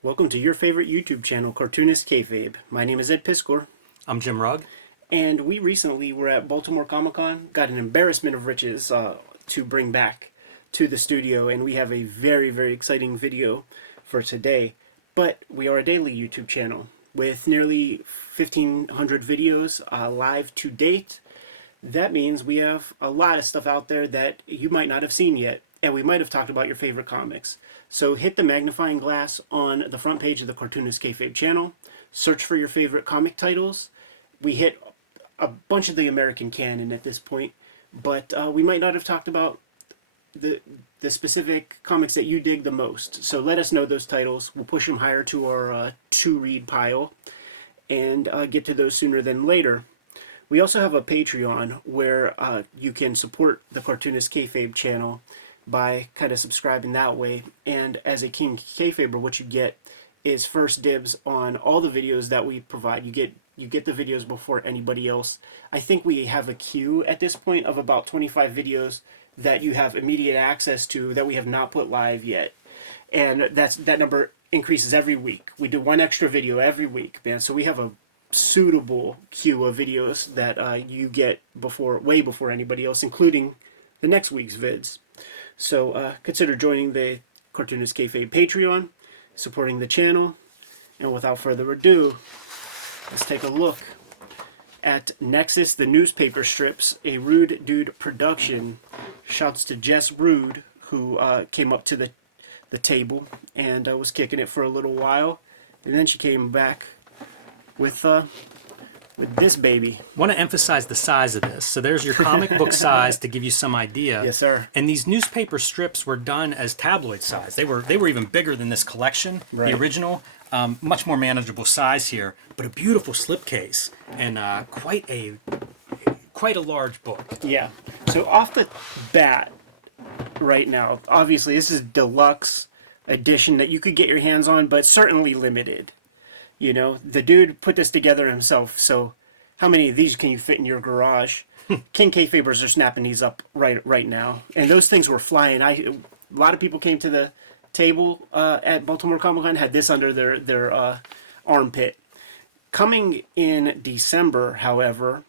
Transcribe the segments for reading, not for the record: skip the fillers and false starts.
Welcome to your favorite YouTube channel, Cartoonist Kayfabe. My name is Ed Piskor, I'm Jim Rugg. and we recently were at Baltimore Comic Con, got an embarrassment of riches to bring back to the studio, and we have a very, very exciting video for today. But we are a daily YouTube channel with nearly 1,500 videos live to date. That means we have a lot of stuff out there that you might not have seen yet, and we might have talked about your favorite comics. So hit the magnifying glass on the front page of the Cartoonist Kayfabe channel, search for your favorite comic titles. We hit a bunch of the American canon at this point, but we might not have talked about the specific comics that you dig the most. So let us know those titles. We'll push them higher to our to-read pile and get to those sooner than later. We also have a Patreon where you can support the Cartoonist Kayfabe channel by kind of subscribing that way. And as a King Kayfaber, what you get is first dibs on all the videos that we provide. You get the videos before anybody else. I think we have a queue at this point of about 25 videos that you have immediate access to that we have not put live yet. And that number increases every week. We do one extra video every week, man. So we have a suitable queue of videos that you get way before anybody else, including the next week's vids. So consider joining the Cartoonist Kayfabe Patreon, supporting the channel, and without further ado, let's take a look at Nexus, the newspaper strips, a Rude Dude production. Shouts to Jess Rude, who came up to the table and was kicking it for a little while, and then she came back with this baby. Want to emphasize the size of this. So there's your comic book size to give you some idea. Yes, sir. And these newspaper strips were done as tabloid size. They were even bigger than this collection, Right. the original. Much more manageable size here, but a beautiful slipcase and quite a large book. Yeah. So off the bat, right now, obviously this is deluxe edition that you could get your hands on, but certainly limited. You know, the dude put this together himself. So how many of these can you fit in your garage? King Kayfabers are snapping these up right now, and those things were flying. A lot of people came to the table at Baltimore Comic Con, had this under their armpit. Coming in December, however,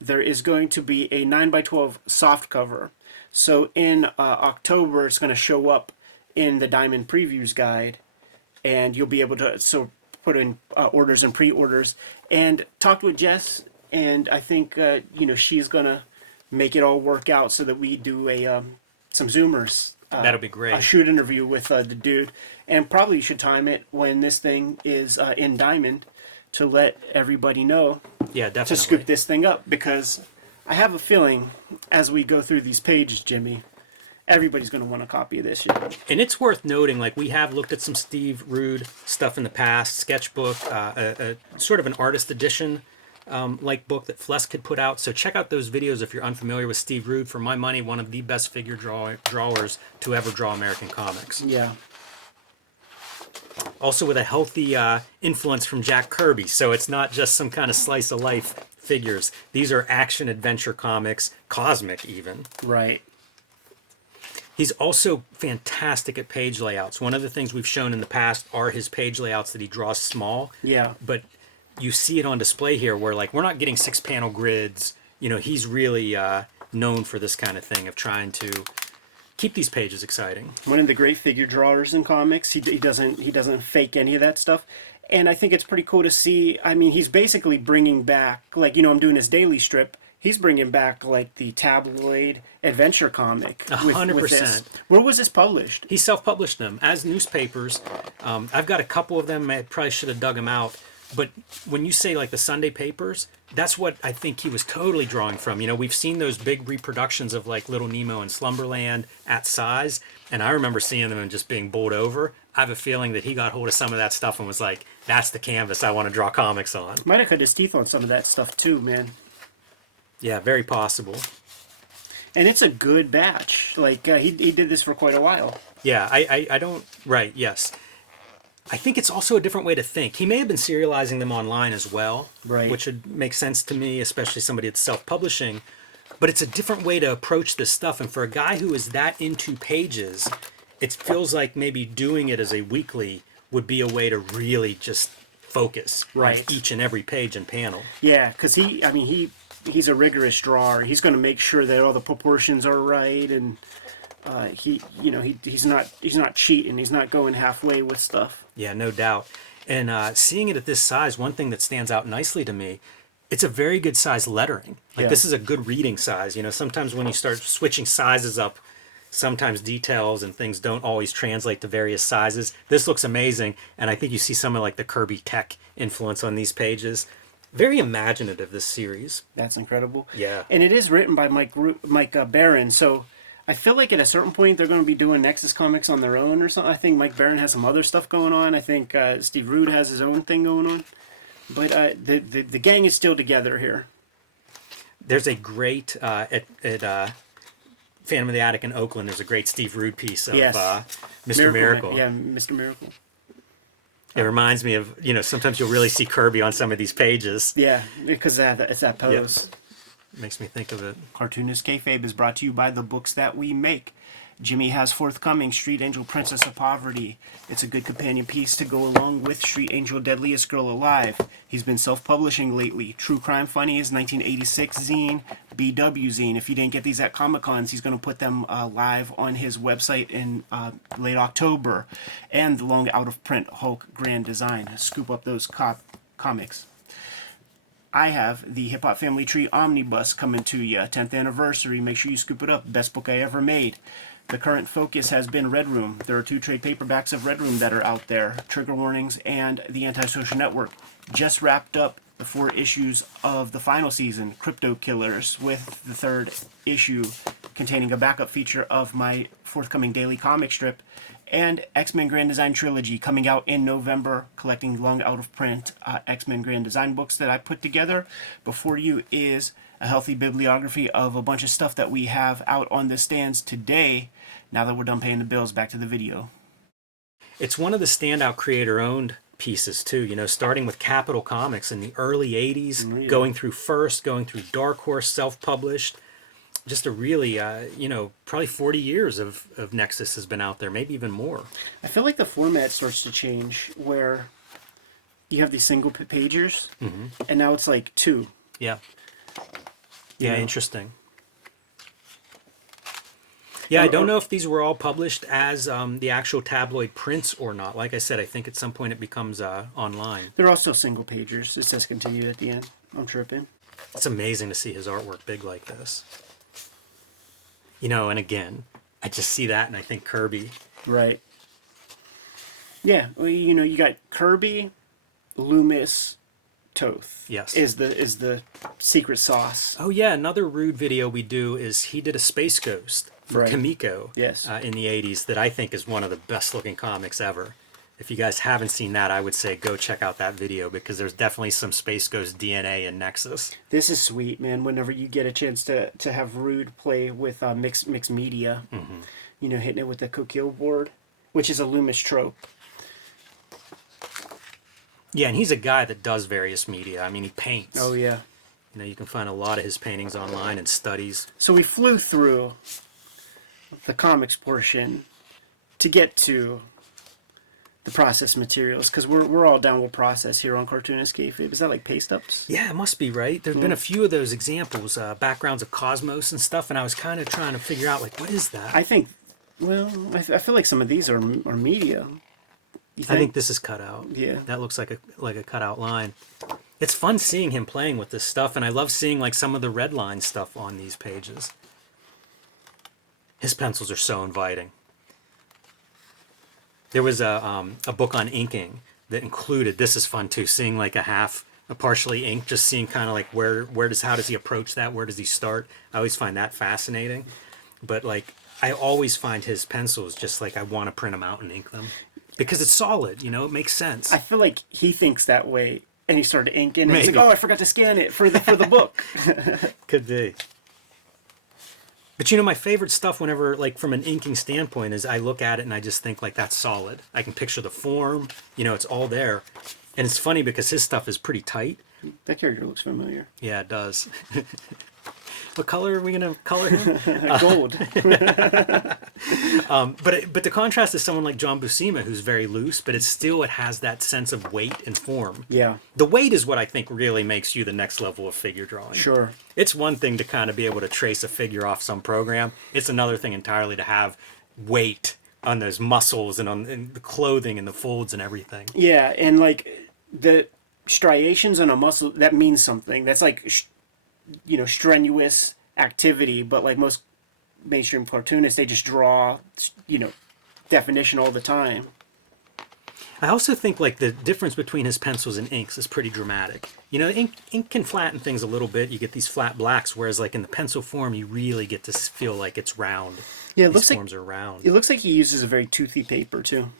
there is going to be a 9x12 soft cover. So in October, it's going to show up in the Diamond Previews Guide, and you'll be able to put in orders and pre-orders. And talked with Jess, and I think she's going to make it all work out so that we do some Zoomers. That'll be great. A shoot interview with the dude, and probably should time it when this thing is in Diamond to let everybody know. Yeah, definitely. To scoop this thing up, because I have a feeling as we go through these pages, Jimmy, everybody's going to want a copy of this shit. And it's worth noting, like, we have looked at some Steve Rude stuff in the past, Sketchbook, a sort of an artist edition like book that Flesk had put out. So check out those videos if you're unfamiliar with Steve Rude. For my money, one of the best figure drawers to ever draw American comics. Yeah. Also with a healthy influence from Jack Kirby, so it's not just some kind of slice of life figures. These are action adventure comics, cosmic even. Right. He's also fantastic at page layouts. One of the things we've shown in the past are his page layouts that he draws small. Yeah. But you see it on display here where, like, we're not getting 6-panel grids. You know, he's really known for this kind of thing of trying to keep these pages exciting. One of the great figure drawers in comics. He doesn't fake any of that stuff. And I think it's pretty cool to see. I mean, he's basically bringing back, like, I'm doing his daily strip. He's bringing back, like, the tabloid adventure comic. 100%. Where was this published? He self-published them as newspapers. I've got a couple of them. I probably should have dug them out. But when you say, like, the Sunday papers, that's what I think he was totally drawing from. You know, we've seen those big reproductions of, like, Little Nemo and Slumberland at size, and I remember seeing them and just being bowled over. I have a feeling that he got hold of some of that stuff and was like, that's the canvas I want to draw comics on. Might have cut his teeth on some of that stuff, too, man. Yeah, very possible. And it's a good batch. Like, he did this for quite a while. Yeah, I don't... Right, yes. I think it's also a different way to think. He may have been serializing them online as well, right, which would make sense to me, especially somebody that's self-publishing. But it's a different way to approach this stuff. And for a guy who is that into pages, it feels like maybe doing it as a weekly would be a way to really just focus Right. on each and every page and panel. Yeah, because he's a rigorous drawer. He's going to make sure that all the proportions are right, and he's not cheating. He's not going halfway with stuff. Yeah, no doubt. And seeing it at this size, one thing that stands out nicely to me, it's a very good size lettering. Like, Yeah. this is a good reading size. Sometimes when you start switching sizes up, sometimes details and things don't always translate to various sizes. This looks amazing, and I think you see some of like the Kirby tech influence on these pages. Very imaginative, this series. That's incredible. Yeah. And it is written by Mike Barron, so I feel like at a certain point they're going to be doing Nexus comics on their own or something. I think Mike Barron has some other stuff going on. I think Steve Rude has his own thing going on. But the gang is still together here. There's a great, at Phantom of the Attic in Oakland, there's a great Steve Rude piece of Yes. Mr. Miracle. Yeah, Mr. Miracle. It reminds me of, sometimes you'll really see Kirby on some of these pages. Yeah, because it's that pose. It makes me think of it. Cartoonist Kayfabe is brought to you by the books that we make. Jimmy has forthcoming Street Angel Princess of Poverty. It's a good companion piece to go along with Street Angel Deadliest Girl Alive. He's been self-publishing lately. True Crime Funny is 1986 zine, BW zine. If you didn't get these at Comic-Cons, he's going to put them live on his website in late October. And the long out-of-print Hulk Grand Design. Scoop up those comics. I have the Hip Hop Family Tree Omnibus coming to you. 10th anniversary. Make sure you scoop it up. Best book I ever made. The current focus has been Red Room. There are 2 trade paperbacks of Red Room that are out there. Trigger Warnings and The Antisocial Network. Just wrapped up the 4 issues of the final season, Crypto Killers, with the 3rd issue containing a backup feature of my forthcoming daily comic strip, and X-Men Grand Design Trilogy coming out in November, collecting long out of print X-Men Grand Design books that I put together. Before you is a healthy bibliography of a bunch of stuff that we have out on the stands today. Now that we're done paying the bills, back to the video. It's one of the standout creator-owned pieces too, starting with Capital Comics in the early 80s, going through First, going through Dark Horse, self-published. Just a really, probably 40 years of Nexus has been out there, maybe even more. I feel like the format starts to change where you have these single pagers, and now it's like 2. Yeah. You Yeah, know? Interesting. Yeah, I don't know if these were all published as the actual tabloid prints or not. Like I said, I think at some point it becomes online. They're all still single pagers. It says continue at the end. I'm tripping. It's amazing to see his artwork big like this. And again, I just see that and I think Kirby. Right. Yeah, well, you got Kirby, Loomis, Toth. Yes. Is the secret sauce. Oh yeah, another Rude video we do is he did a Space Ghost for Right. Kamiko Yes. in the 80s that I think is one of the best looking comics ever. If you guys haven't seen that, I would say go check out that video because there's definitely some Space Ghost DNA in Nexus. This is sweet, man. Whenever you get a chance to have Rude play with mixed media, hitting it with the Kokil board, which is a Loomis trope. Yeah, and he's a guy that does various media. I mean, he paints. Oh yeah. You can find a lot of his paintings online and studies. So we flew through the comics portion to get to the process materials, because we're all down with process here on Cartoonist Kayfabe. Is that like paste ups? Yeah, it must be, right? There've been a few of those examples, backgrounds of Cosmos and stuff, and I was kind of trying to figure out, like, what is that? I think, I feel like some of these are media. You I think this is cut out. Yeah. That looks like a cutout line. It's fun seeing him playing with this stuff, and I love seeing like some of the red line stuff on these pages. His pencils are so inviting. There was a book on inking that included, this is fun too, seeing like a partially inked, just seeing kind of like how does he approach that? Where does he start? I always find that fascinating. But like, I always find his pencils just like I want to print them out and ink them. Because it's solid, it makes sense. I feel like he thinks that way, and he started inking, and he's Maybe. like, "Oh, I forgot to scan it for the book." Could be. But my favorite stuff whenever, like from an inking standpoint, is I look at it and I just think like that's solid. I can picture the form, it's all there. And it's funny because his stuff is pretty tight. That character looks familiar. Yeah, it does. What color are we gonna color him? Gold. But to contrast to someone like John Buscema, who's very loose, but it has that sense of weight and form. Yeah. The weight is what I think really makes you the next level of figure drawing. Sure. It's one thing to kind of be able to trace a figure off some program. It's another thing entirely to have weight on those muscles and on the clothing and the folds and everything. Yeah, and like the striations on a muscle, that means something. That's like, strenuous activity, but like most mainstream cartoonists, they just draw, definition all the time. I also think like the difference between his pencils and inks is pretty dramatic. Ink can flatten things a little bit. You get these flat blacks, whereas like in the pencil form, you really get to feel like it's round. Yeah, These forms are round. It looks like he uses a very toothy paper too.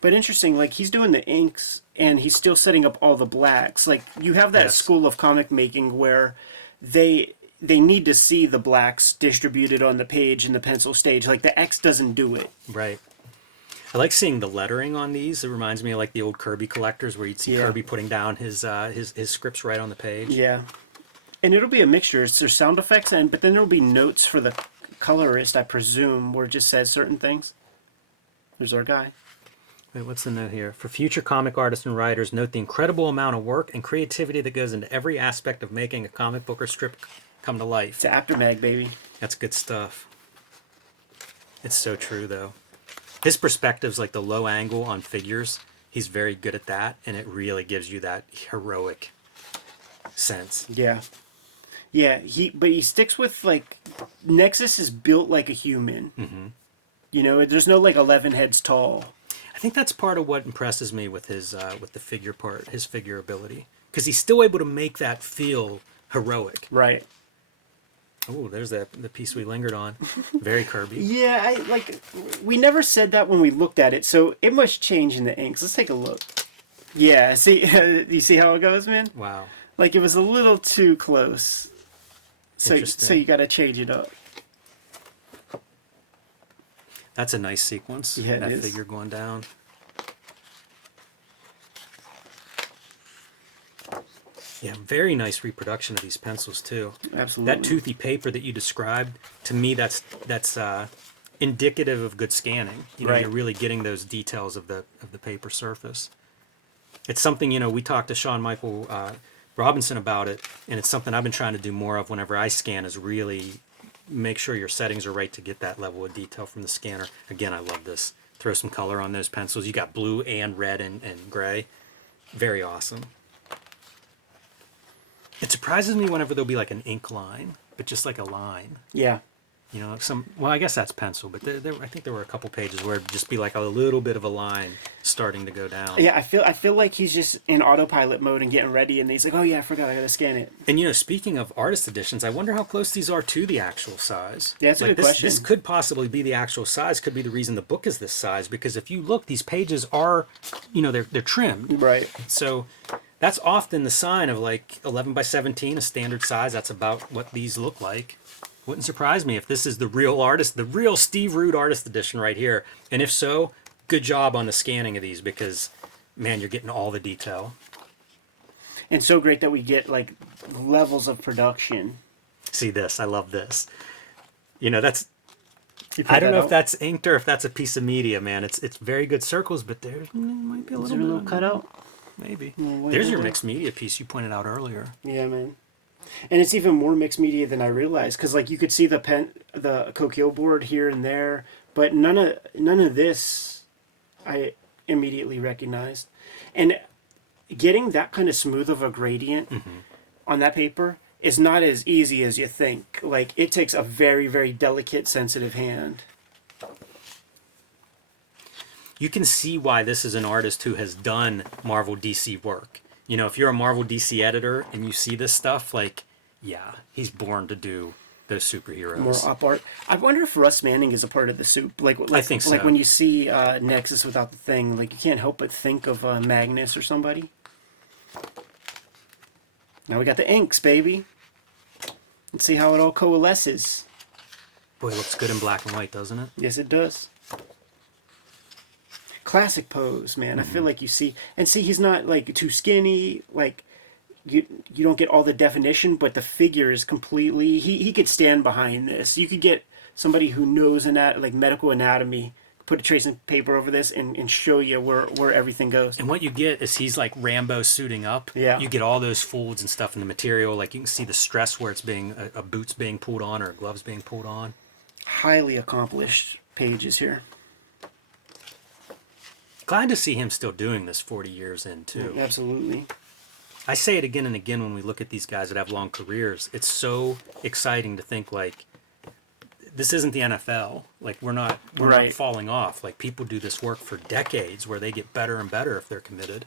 But interesting, like he's doing the inks and he's still setting up all the blacks. Like you have that school of comic making where they need to see the blacks distributed on the page in the pencil stage. Like the X doesn't do it. Right. I like seeing the lettering on these. It reminds me of like the old Kirby collectors where you'd see Kirby putting down his scripts right on the page. Yeah. And it'll be a mixture. There's sound effects, but then there'll be notes for the colorist, I presume, where it just says certain things. There's our guy. Wait, what's the note here? For future comic artists and writers, note the incredible amount of work and creativity that goes into every aspect of making a comic book or strip come to life. It's Aftermag, baby. That's good stuff. It's so true, though. His perspectives, like the low angle on figures, he's very good at that, and it really gives you that heroic sense. Yeah. Yeah, but he sticks with, like, Nexus is built like a human. Mm-hmm. There's no, like, 11 heads tall. I think that's part of what impresses me with his with the figure part, his figure ability, because he's still able to make that feel heroic. Right. Oh, there's the piece we lingered on. Very Kirby. Yeah, we never said that when we looked at it, so it must change in the inks. Let's take a look. Yeah, see, you see how it goes, man? Wow. Like it was a little too close. So you got to change it up. That's a nice sequence. Yeah, that figure going down. Yeah, very nice reproduction of these pencils too. Absolutely. That toothy paper that you described, to me, that's indicative of good scanning. Right. You're really getting those details of the paper surface. It's something, we talked to Sean Michael Robinson about it, and it's something I've been trying to do more of whenever I scan, is really make sure your settings are right to get that level of detail from the scanner. Again, I love this. Throw some color on those pencils. You got blue and red and gray. Very awesome. It surprises me whenever there'll be like an ink line, but just like a line. Yeah. I guess that's pencil, but I think there were a couple pages where it'd just be like a little bit of a line starting to go down. Yeah, I feel like he's just in autopilot mode and getting ready, and he's like, oh yeah, I forgot, I gotta scan it. And speaking of artist editions, I wonder how close these are to the actual size. Yeah, that's a good question. This could possibly be the actual size, could be the reason the book is this size, because if you look, these pages are, they're trimmed. Right. So that's often the sign of like 11 by 17, a standard size. That's about what these look like. Wouldn't surprise me if this is the real artist, the real Steve Rude artist edition right here. And if so, good job on the scanning of these, because, man, you're getting all the detail. And so great that we get, like, levels of production. See this. I love this. That's... I don't know if that's inked or if that's a piece of media, man. It's very good circles, but there might be a little cutout. Maybe. There's your mixed media piece you pointed out earlier. Yeah, man. And it's even more mixed media than I realized, because like you could see the Coquille board here and there, but none of this I immediately recognized. And getting that kind of smooth of a gradient on that paper is not as easy as you think. Like it takes a very, very delicate, sensitive hand. You can see why this is an artist who has done Marvel DC work. If you're a Marvel DC editor and you see this stuff, like, yeah, he's born to do those superheroes. More op art. I wonder if Russ Manning is a part of the soup. Like I think so. Like when you see Nexus without the thing, like you can't help but think of Magnus or somebody. Now we got the inks, baby. Let's see how it all coalesces. Boy, it looks good in black and white, doesn't it? Yes, it does. Classic pose, man. I feel like you see, he's not like too skinny. Like you don't get all the definition, but the figure is completely. He could stand behind this. You could get somebody who knows like medical anatomy, put a tracing paper over this and show you where everything goes. And what you get is he's like Rambo suiting up. Yeah. You get all those folds and stuff in the material. Like you can see the stress where it's being a boot's being pulled on or a glove's being pulled on. Highly accomplished pages here. Glad to see him still doing this 40 years in too. Absolutely. I say it again and again when we look at these guys that have long careers. It's so exciting to think like this isn't the NFL. Like we're not falling off. Like people do this work for decades where they get better and better if they're committed.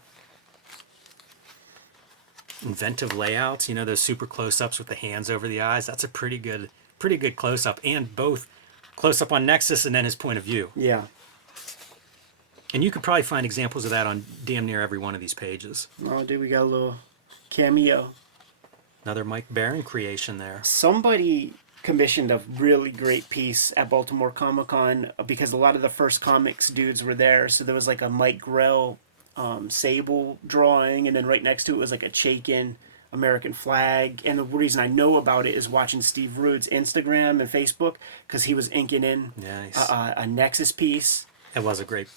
Inventive layouts, you know, those super close-ups with the hands over the eyes. That's a pretty good close-up, and both close-up on Nexus and then his point of view. Yeah. And you could probably find examples of that on damn near every one of these pages. Oh, dude, we got a little cameo. Another Mike Barron creation there. Somebody commissioned a really great piece at Baltimore Comic-Con because a lot of the first comics dudes were there. So there was like a Mike Grell Sable drawing, and then right next to it was like a Chaikin American flag. And the reason I know about it is watching Steve Rude's Instagram and Facebook because he was inking in a Nexus piece. It was a great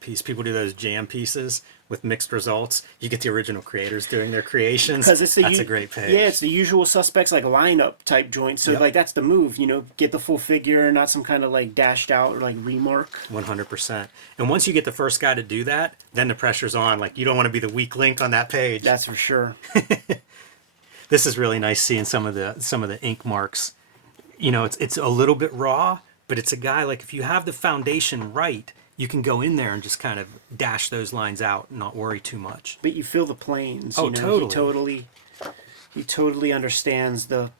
piece. People do those jam pieces with mixed results. You get the original creators doing their creations. That's a great page. Yeah, it's the usual suspects, like lineup type joint. So like that's the move, you know, get the full figure, not some kind of like dashed out or like remark. 100%. And once you get the first guy to do that, then the pressure's on. Like you don't want to be the weak link on that page. That's for sure. This is really nice seeing some of the ink marks. You know, it's a little bit raw, but it's a guy like if you have the foundation right, you can go in there and just kind of dash those lines out and not worry too much. But you feel the planes. Oh, you know? totally. He totally understands the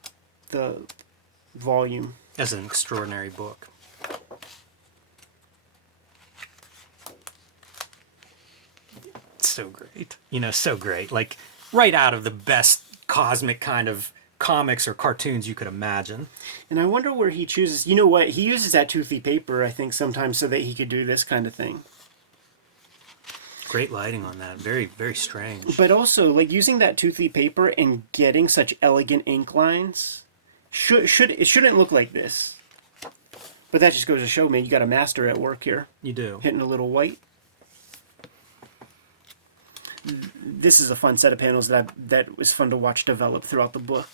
volume. That's an extraordinary book. It's so great. You know, so great. Like right out of the best cosmic kind of comics or cartoons you could imagine. And I wonder where he chooses. You know what? He uses that toothy paper, I think, sometimes so that he could do this kind of thing. Great lighting on that. Very, very strange. But also, like, using that toothy paper and getting such elegant ink lines, it shouldn't look like this. But that just goes to show, man, you got a master at work here. You do. Hitting a little white. This is a fun set of panels that was fun to watch develop throughout the book.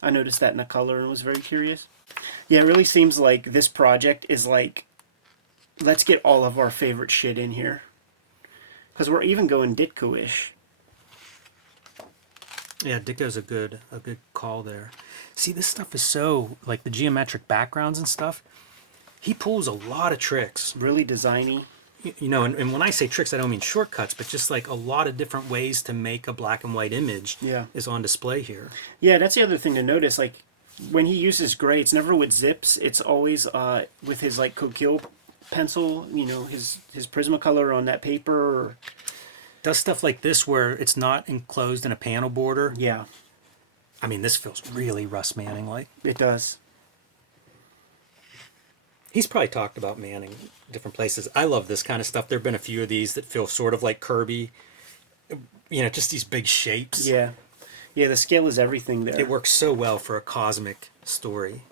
I noticed that in the color and was very curious. Yeah, it really seems like this project is like, let's get all of our favorite shit in here. Because we're even going Ditko-ish. Yeah, Ditko's a good call there. See, this stuff is so, like the geometric backgrounds and stuff, he pulls a lot of tricks. Really designy. You know, and when I say tricks, I don't mean shortcuts, but just like a lot of different ways to make a black and white image is on display here. Yeah, that's the other thing to notice. Like, when he uses gray, it's never with zips. It's always with his, like, Coquille pencil, you know, his Prismacolor on that paper. Or... Does stuff like this where it's not enclosed in a panel border. Yeah. I mean, this feels really Russ Manning-like. It does. He's probably talked about Manning different places. I love this kind of stuff. There have been a few of these that feel sort of like Kirby. You know, just these big shapes. Yeah. Yeah, the scale is everything there. It works so well for a cosmic story.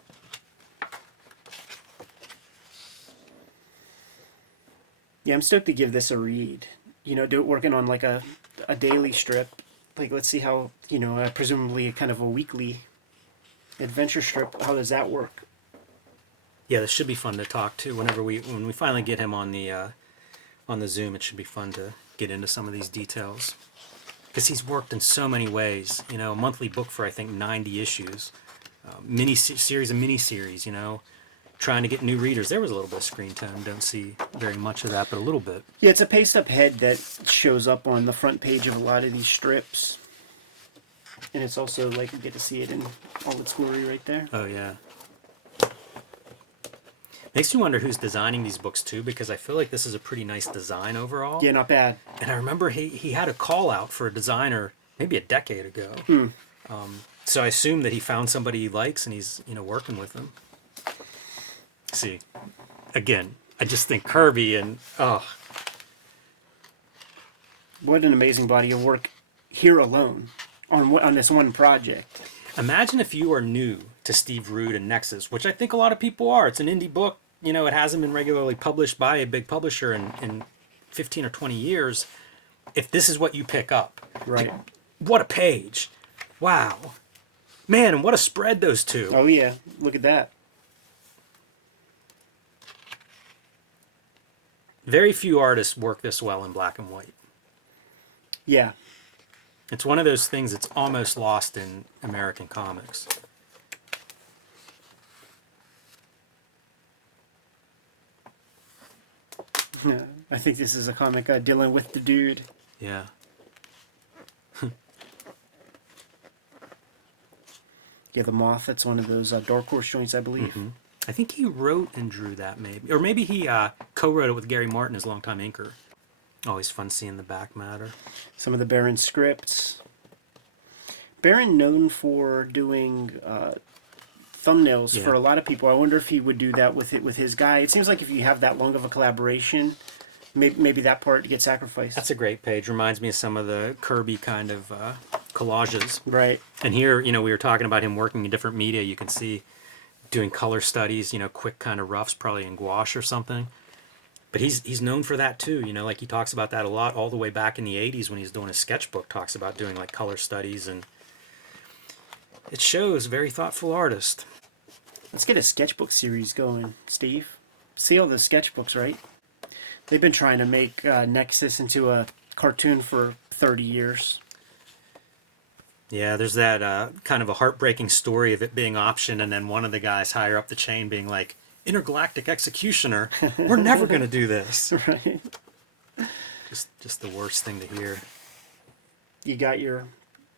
Yeah, I'm stoked to give this a read. You know, working on like a daily strip. Like, let's see how, you know, presumably kind of a weekly adventure strip. How does that work? Yeah, this should be fun to talk to when we finally get him on the Zoom. It should be fun to get into some of these details because he's worked in so many ways. You know, a monthly book for I think 90 issues, series of mini-series. You know, trying to get new readers. There was a little bit of screen time. Don't see very much of that, but a little bit. Yeah, it's a paste-up head that shows up on the front page of a lot of these strips, and it's also like you get to see it in all its glory right there. Oh yeah. Makes you wonder who's designing these books too, because I feel like this is a pretty nice design overall. Yeah, not bad. And I remember he had a call out for a designer maybe a decade ago. So I assume that he found somebody he likes and he's working with them. See, again, I just think Kirby and what an amazing body of work here alone on this one project. Imagine if you are new to Steve Rude and Nexus, which I think a lot of people are. It's an indie book. You know, it hasn't been regularly published by a big publisher in 15 or 20 years. If this is what you pick up, Right. like, what a page. Wow. Man, and what a spread those two. Oh, yeah. Look at that. Very few artists work this well in black and white. Yeah. It's one of those things that's almost lost in American comics. Yeah. I think this is a comic dealing with the dude. Yeah. Yeah, the Moth. That's one of those Dark Horse joints, I believe. Mm-hmm. I think he wrote and drew that, maybe. Or maybe he co-wrote it with Gary Martin, his longtime inker. Always fun seeing the back matter. Some of the Baron scripts. Baron known for doing thumbnails for a lot of people. I wonder if he would do that with his guy. It seems like if you have that long of a collaboration, maybe that part gets sacrificed. That's a great page. Reminds me of some of the Kirby kind of collages. Right. And here, you know, we were talking about him working in different media. You can see doing color studies, you know, quick kind of roughs, probably in gouache or something. But he's known for that too, you know, like he talks about that a lot all the way back in the 80s when he's doing his sketchbook, talks about doing like color studies, and it shows very thoughtful artist. Let's get a sketchbook series going, Steve. See all the sketchbooks, right? They've been trying to make Nexus into a cartoon for 30 years. Yeah, there's that kind of a heartbreaking story of it being optioned, and then one of the guys higher up the chain being like, "Intergalactic Executioner, we're never going to do this." Right. Just the worst thing to hear. You got your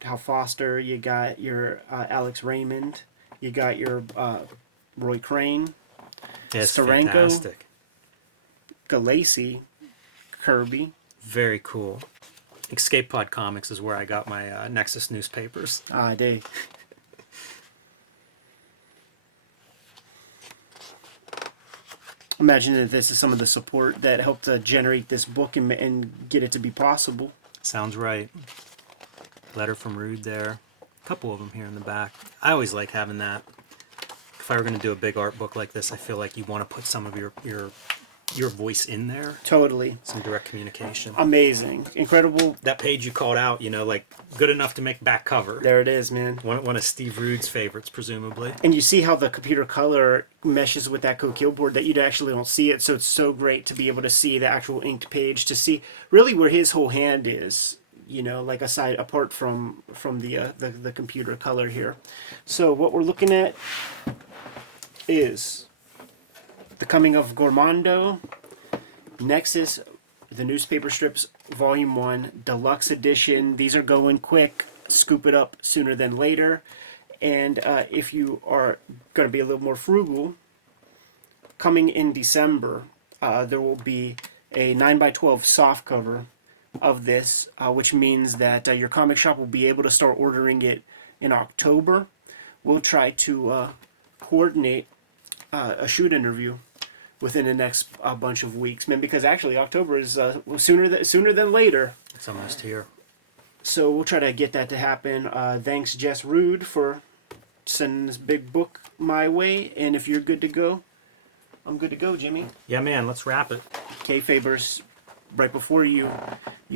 Hal Foster, you got your Alex Raymond, you got your Roy Crane, Yeah, it's Steranko, fantastic. Galassi, Kirby. Very cool. Escape Pod Comics is where I got my Nexus newspapers. They. Imagine that this is some of the support that helped generate this book and get it to be possible. Sounds right. Letter from Rude there. A couple of them here in the back. I always like having that. If I were going to do a big art book like this, I feel like you want to put some of your voice in there. Totally. Some direct communication. Amazing. Incredible. That page you called out, you know, like good enough to make back cover. There it is, man. One of Steve Rude's favorites, presumably. And you see how the computer color meshes with that Coquille board that you actually don't see it. So it's so great to be able to see the actual inked page, to see really where his whole hand is, you know, like apart from the computer color here. So what we're looking at is The Coming of Gormando, Nexus, the newspaper strips, Volume 1, Deluxe Edition. These are going quick. Scoop it up sooner than later. And if you are going to be a little more frugal, coming in December, there will be a 9x12 softcover of this, which means that your comic shop will be able to start ordering it in October. We'll try to coordinate a shoot interview within the next bunch of weeks, man, because actually October is sooner than later. It's almost here. So we'll try to get that to happen. Thanks, Jess Rude, for sending this big book my way. And if you're good to go, I'm good to go, Jimmy. Yeah, man, let's wrap it. Kayfabers, right before you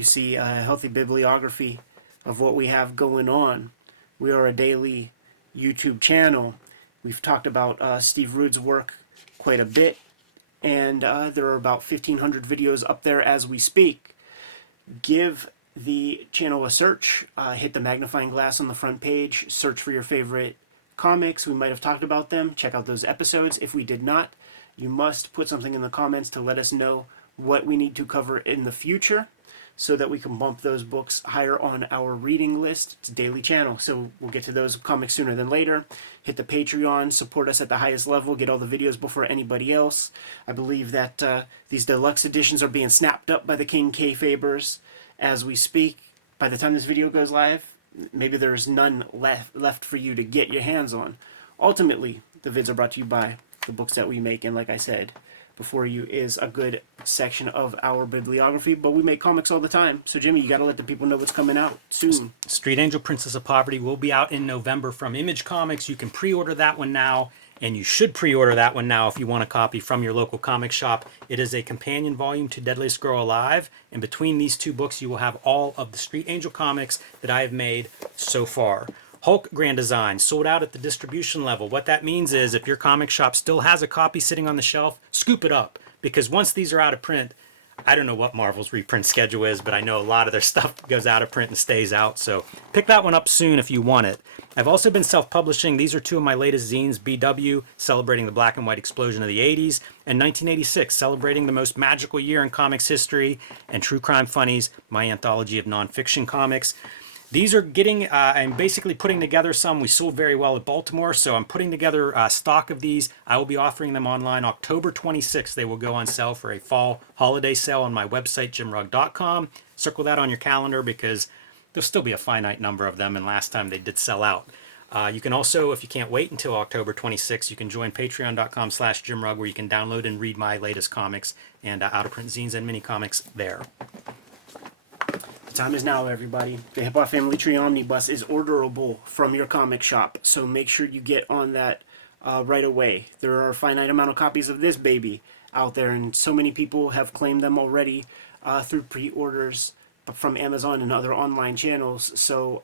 see a healthy bibliography of what we have going on. We are a daily YouTube channel. We've talked about Steve Rude's work quite a bit, and there are about 1,500 videos up there as we speak. Give the channel a search. Hit the magnifying glass on the front page. Search for your favorite comics. We might have talked about them. Check out those episodes. If we did not, you must put something in the comments to let us know what we need to cover in the future, so that we can bump those books higher on our reading list. It's a daily channel, so we'll get to those comics sooner than later. Hit the Patreon, support us at the highest level, get all the videos before anybody else. I believe that these deluxe editions are being snapped up by the King Kayfabers as we speak. By the time this video goes live, maybe there's none left for you to get your hands on. Ultimately, the vids are brought to you by the books that we make. And like I said, before you is a good section of our bibliography, but we make comics all the time. So Jimmy, you got to let the people know what's coming out soon. Street Angel Princess of Poverty will be out in November from Image Comics. You can pre-order that one now, and you should pre-order that one now if you want a copy from your local comic shop. It is a companion volume to Deadliest Girl Alive, and between these two books you will have all of the Street Angel comics that I have made so far. Hulk Grand Design sold out at the distribution level. What that means is if your comic shop still has a copy sitting on the shelf, scoop it up, because once these are out of print, I don't know what Marvel's reprint schedule is, but I know a lot of their stuff goes out of print and stays out, so pick that one up soon if you want it. I've also been self-publishing. These are two of my latest zines, BW, celebrating the black and white explosion of the 80s, and 1986, celebrating the most magical year in comics history, and True Crime Funnies, my anthology of nonfiction comics. These are getting, I'm basically putting together some. We sold very well at Baltimore, so I'm putting together stock of these. I will be offering them online October 26th. They will go on sale for a fall holiday sale on my website, jimrugg.com. Circle that on your calendar because there'll still be a finite number of them, and last time they did sell out. You can also, if you can't wait until October 26th, you can join patreon.com/jimrugg, where you can download and read my latest comics and out-of-print zines and mini comics there. The time is now, everybody. The Hip Hop Family Tree Omnibus is orderable from your comic shop, so make sure you get on that right away. There are a finite amount of copies of this baby out there, and so many people have claimed them already through pre-orders from Amazon and other online channels. So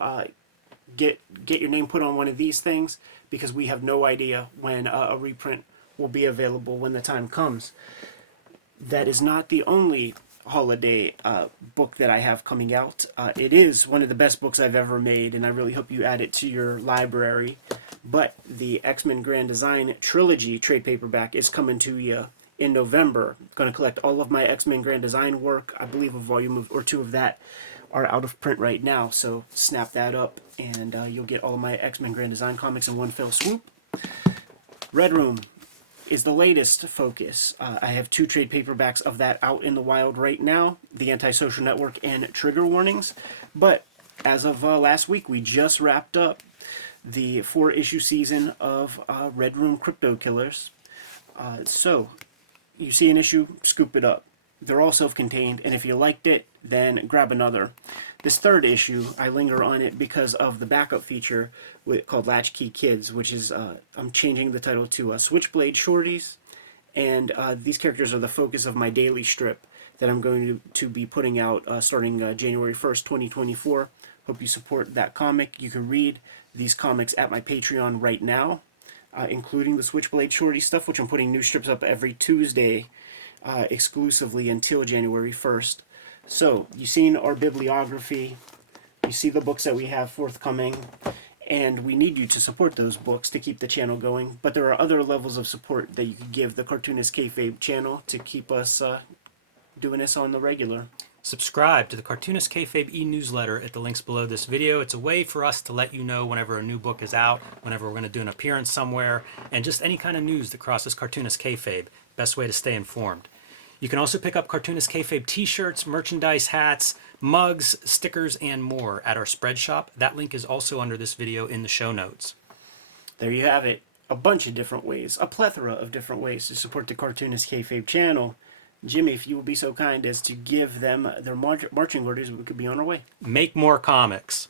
get your name put on one of these things, because we have no idea when a reprint will be available when the time comes. That is not the only holiday book that I have coming out. It is one of the best books I've ever made, and I really hope you add it to your library. But the X-Men Grand Design Trilogy trade paperback is coming to you in November. I'm going to collect all of my X-Men Grand Design work. I believe a volume or two of that are out of print right now, so snap that up and you'll get all of my X-Men Grand Design comics in one fell swoop. Red Room is the latest focus. I have two trade paperbacks of that out in the wild right now, The Antisocial Network and Trigger Warnings. But as of last week, we just wrapped up the 4-issue season of Red Room Crypto Killers. So you see an issue, scoop it up. They're all self-contained, and if you liked it, then grab another. This third issue, I linger on it because of the backup feature called Latchkey Kids, which is, I'm changing the title to Switchblade Shorties, and these characters are the focus of my daily strip that I'm going to be putting out starting January 1st, 2024. Hope you support that comic. You can read these comics at my Patreon right now, including the Switchblade Shorty stuff, which I'm putting new strips up every Tuesday exclusively until January 1st. So, you've seen our bibliography, you see the books that we have forthcoming, and we need you to support those books to keep the channel going. But there are other levels of support that you could give the Cartoonist Kayfabe channel to keep us doing this on the regular. Subscribe to the Cartoonist Kayfabe e-newsletter at the links below this video. It's a way for us to let you know whenever a new book is out, whenever we're going to do an appearance somewhere, and just any kind of news that crosses Cartoonist Kayfabe. Best way to stay informed. You can also pick up Cartoonist Kayfabe t-shirts, merchandise, hats, mugs, stickers, and more at our spread shop. That link is also under this video in the show notes. There you have it. A bunch of different ways, a plethora of different ways to support the Cartoonist Kayfabe channel. Jimmy, if you will be so kind as to give them their marching orders, we could be on our way. Make more comics.